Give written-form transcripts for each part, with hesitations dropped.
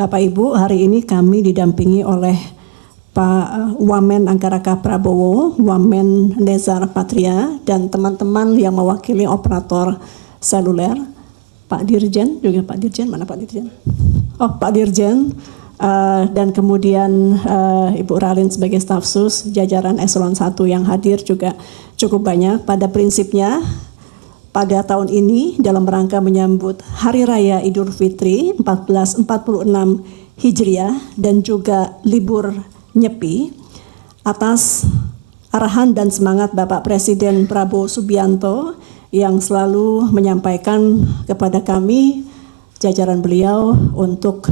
Bapak Ibu, hari ini kami didampingi oleh Pak Wamen Anggaraka Prabowo, Wamen Nezar Patria, dan teman-teman yang mewakili operator seluler, Pak Dirjen, juga Pak Dirjen, mana Pak Dirjen? Oh, Pak Dirjen, dan kemudian Ibu Ralin sebagai staf sus, jajaran eselon 1 yang hadir juga cukup banyak. Pada prinsipnya, pada tahun ini dalam rangka menyambut Hari Raya Idul Fitri 1446 Hijriah dan juga libur Nyepi, atas arahan dan semangat Bapak Presiden Prabowo Subianto yang selalu menyampaikan kepada kami, jajaran beliau, untuk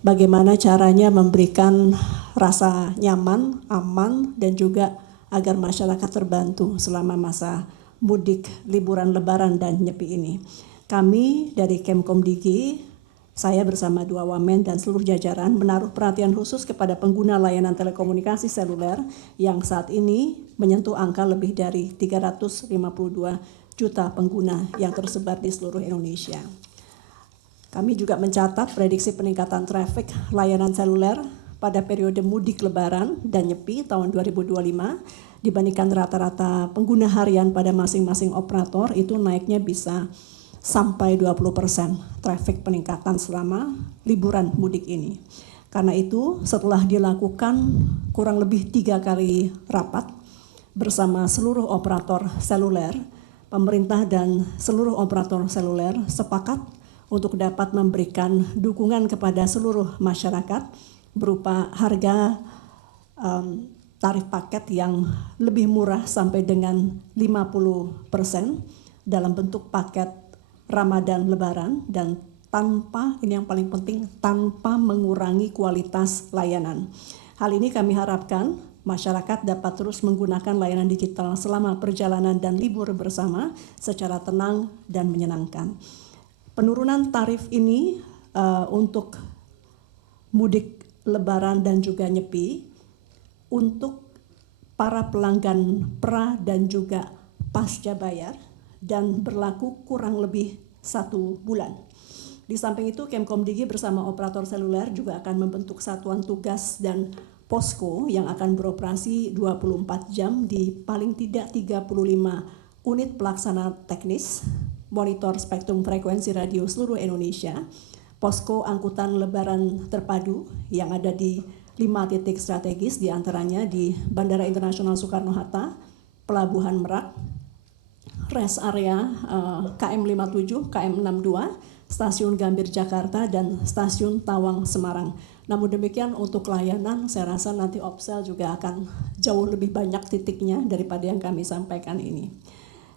bagaimana caranya memberikan rasa nyaman, aman, dan juga agar masyarakat terbantu selama masa mudik, liburan Lebaran dan Nyepi ini. Kami dari Kemkomdigi, saya bersama 2 wamen dan seluruh jajaran menaruh perhatian khusus kepada pengguna layanan telekomunikasi seluler yang saat ini menyentuh angka lebih dari 352 juta pengguna yang tersebar di seluruh Indonesia. Kami juga mencatat prediksi peningkatan trafik layanan seluler pada periode mudik Lebaran dan Nyepi tahun 2025 dibandingkan rata-rata pengguna harian pada masing-masing operator itu naiknya bisa sampai 20% trafik peningkatan selama liburan mudik ini. Karena itu setelah dilakukan kurang lebih 3 kali rapat bersama seluruh operator seluler, pemerintah dan seluruh operator seluler sepakat untuk dapat memberikan dukungan kepada seluruh masyarakat berupa harga tarif paket yang lebih murah sampai dengan 50% dalam bentuk paket Ramadan Lebaran dan tanpa, ini yang paling penting, tanpa mengurangi kualitas layanan. Hal ini kami harapkan masyarakat dapat terus menggunakan layanan digital selama perjalanan dan libur bersama secara tenang dan menyenangkan. Penurunan tarif ini untuk mudik Lebaran dan juga Nyepi untuk para pelanggan pra dan juga pasca bayar dan berlaku kurang lebih 1 bulan. Di samping itu, Kemkomdigi bersama operator seluler juga akan membentuk satuan tugas dan posko yang akan beroperasi 24 jam di paling tidak 35 unit pelaksana teknis, monitor spektrum frekuensi radio seluruh Indonesia, posko angkutan Lebaran terpadu yang ada di 5 titik strategis, diantaranya di Bandara Internasional Soekarno-Hatta, Pelabuhan Merak, rest area KM57, KM62, Stasiun Gambir Jakarta, dan Stasiun Tawang Semarang. Namun demikian untuk layanan saya rasa nanti Opsel juga akan jauh lebih banyak titiknya daripada yang kami sampaikan ini.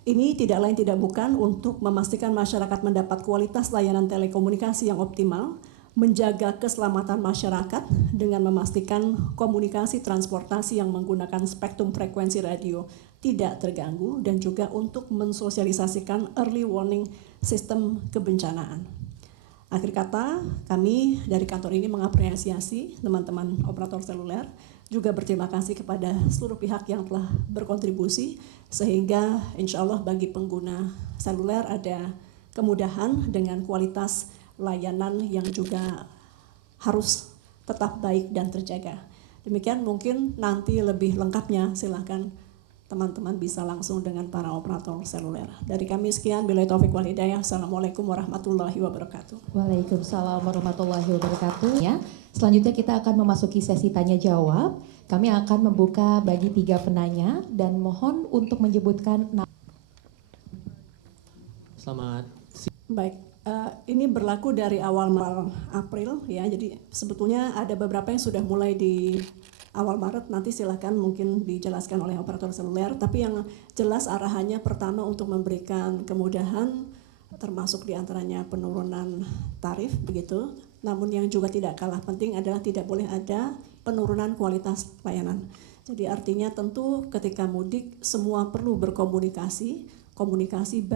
Ini tidak lain tidak bukan untuk memastikan masyarakat mendapat kualitas layanan telekomunikasi yang optimal, menjaga keselamatan masyarakat dengan memastikan komunikasi transportasi yang menggunakan spektrum frekuensi radio tidak terganggu, dan juga untuk mensosialisasikan early warning sistem kebencanaan. Akhir kata, kami dari kantor ini mengapresiasi teman-teman operator seluler, juga berterima kasih kepada seluruh pihak yang telah berkontribusi, sehingga insya Allah bagi pengguna seluler ada kemudahan dengan kualitas layanan yang juga harus tetap baik dan terjaga. Demikian, mungkin nanti lebih lengkapnya silakan teman-teman bisa langsung dengan para operator seluler. Dari kami sekian, billahi taufiq wal hidayah. Assalamualaikum warahmatullahi wabarakatuh. Waalaikumsalam warahmatullahi wabarakatuh. Ya, selanjutnya kita akan memasuki sesi tanya jawab. Kami akan membuka bagi 3 penanya dan mohon untuk menyebutkan nama. Selamat. Baik, ini berlaku dari awal April ya. Jadi sebetulnya ada beberapa yang sudah mulai di awal Maret, nanti silakan mungkin dijelaskan oleh operator seluler, tapi yang jelas arahannya pertama untuk memberikan kemudahan, termasuk diantaranya penurunan tarif begitu, namun yang juga tidak kalah penting adalah tidak boleh ada penurunan kualitas layanan. Jadi artinya tentu ketika mudik semua perlu berkomunikasi, komunikasi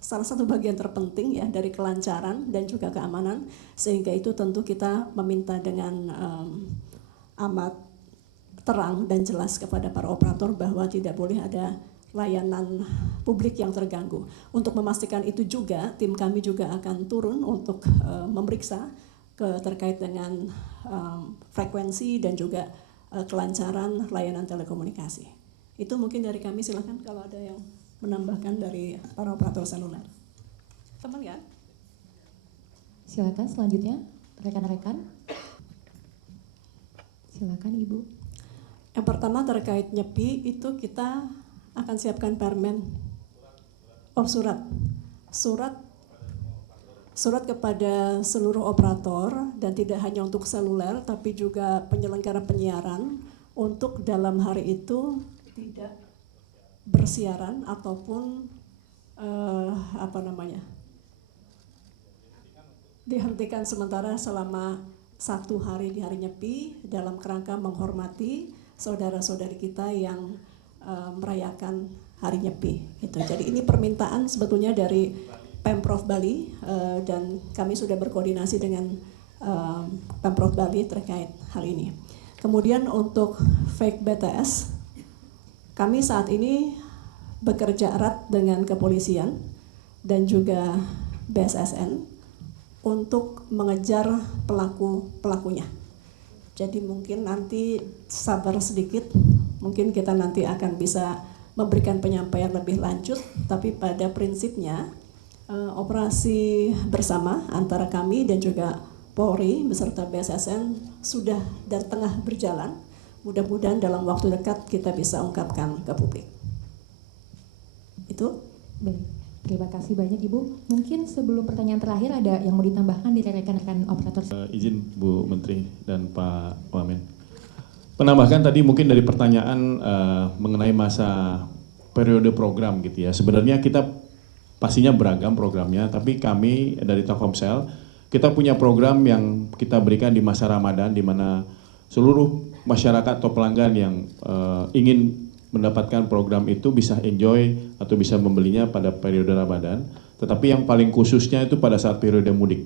salah satu bagian terpenting ya dari kelancaran dan juga keamanan, sehingga itu tentu kita meminta dengan amat terang dan jelas kepada para operator bahwa tidak boleh ada layanan publik yang terganggu. Untuk memastikan itu juga, tim kami juga akan turun untuk memeriksa terkait dengan frekuensi dan juga kelancaran layanan telekomunikasi. Itu mungkin dari kami, silakan kalau ada yang menambahkan dari para operator seluler. Teman ya? Silakan selanjutnya rekan-rekan. Silakan Ibu. Yang pertama terkait nyepi itu kita akan siapkan permen. Surat kepada seluruh operator dan tidak hanya untuk seluler tapi juga penyelenggara penyiaran untuk dalam hari itu tidak bersiaran ataupun dihentikan sementara selama 1 hari di hari nyepi dalam kerangka menghormati saudara-saudari kita yang merayakan hari nyepi. Gitu. Jadi ini permintaan sebetulnya dari Pemprov Bali dan kami sudah berkoordinasi dengan Pemprov Bali terkait hal ini. Kemudian untuk fake BTS, kami saat ini bekerja erat dengan kepolisian dan juga BSSN untuk mengejar pelakunya. Jadi mungkin nanti sabar sedikit, mungkin kita nanti akan bisa memberikan penyampaian lebih lanjut, tapi pada prinsipnya operasi bersama antara kami dan juga Polri beserta BSSN sudah dan tengah berjalan. Mudah-mudahan dalam waktu dekat kita bisa ungkapkan ke publik. Itu. Baik, terima kasih banyak Ibu. Mungkin sebelum pertanyaan terakhir ada yang mau ditambahkan dari rekan-rekan operator? Izin Bu Menteri dan Pak Wamen. Penambahkan tadi mungkin dari pertanyaan mengenai masa periode program gitu ya. Sebenarnya kita pastinya beragam programnya, tapi kami dari Telkomsel kita punya program yang kita berikan di masa Ramadan, di mana seluruh masyarakat atau pelanggan yang ingin mendapatkan program itu bisa enjoy atau bisa membelinya pada periode Ramadan. Tetapi yang paling khususnya itu pada saat periode mudik.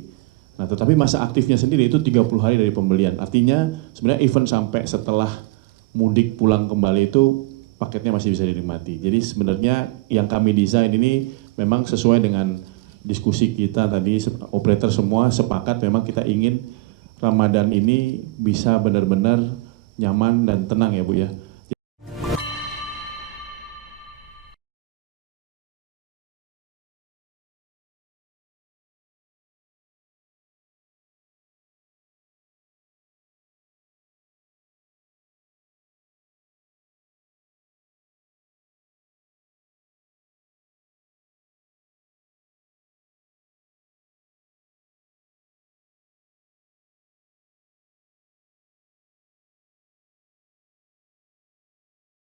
Nah, tetapi masa aktifnya sendiri itu 30 hari dari pembelian. Artinya sebenarnya even sampai setelah mudik pulang kembali itu paketnya masih bisa dinikmati. Jadi sebenarnya yang kami desain ini memang sesuai dengan diskusi kita tadi, operator semua sepakat memang kita ingin Ramadan ini bisa benar-benar nyaman dan tenang ya Bu ya.